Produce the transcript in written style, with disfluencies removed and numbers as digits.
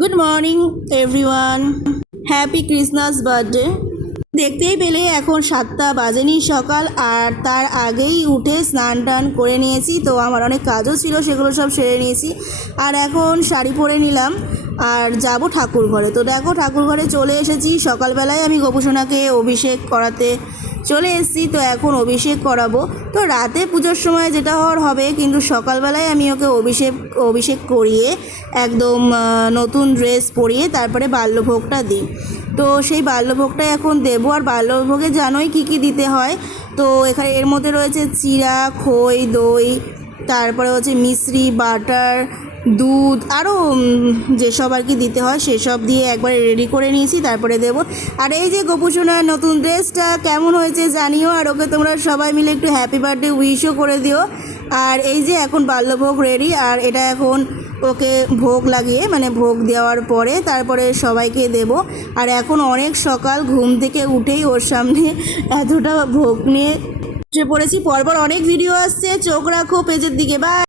Good morning everyone, happy Christmas birthday. দেখতেই পেলে এখন 7টা বাজেনি সকাল, আর তার আগেই উঠে স্নান টান করে নিয়েছি। তো আমার অনেক কাজও ছিল, সেগুলো সব সেরে নিয়েছি। আর এখন শাড়ি পরে নিলাম আর যাব ঠাকুর ঘরে। তো দেখো ঠাকুর ঘরে চলে এসেছি। সকালবেলায় আমি গোপুসোনাকে অভিষেক করাতে চলে এসেছি। তো এখন অভিষেক করাবো। তো রাতে পুজোর সময় যেটা হওয়ার হবে, কিন্তু সকালবেলায় আমি ওকে অভিষেক করিয়ে একদম নতুন ড্রেস পরিয়ে তারপরে বাল্যভোগটা দিই। তো সেই বাল্যভোগটা এখন দেবো। আর বাল্যভোগে জানোই কী কী দিতে হয়। তো এখানে এর মধ্যে রয়েছে চিড়া, খই, দই, তারপরে হচ্ছে মিশ্রি, বাটার, দুধ, আরও যেসব আর কি দিতে হয় সেসব দিয়ে একবারে রেডি করে নিয়েছি, তারপরে দেবো। আর এই যে গোপুসোনার নতুন ড্রেসটা কেমন হয়েছে জানিও, আর ওকে তোমরা সবাই মিলে একটু হ্যাপি বার্থডে উইশও করে দিও। আর এই যে এখন বাল্যভোগ রেডি, আর এটা এখন ওকে ভোগ লাগিয়ে মানে ভোগ দেওয়ার পরে তারপরে সবাইকে দেব। আর এখন অনেক সকাল, ঘুম থেকে উঠেই ওর সামনে এতটা ভোগ নিয়ে বসে পড়েছি। পরপর অনেক ভিডিও আসছে, চোখ রাখো পেজের দিকে। বাই।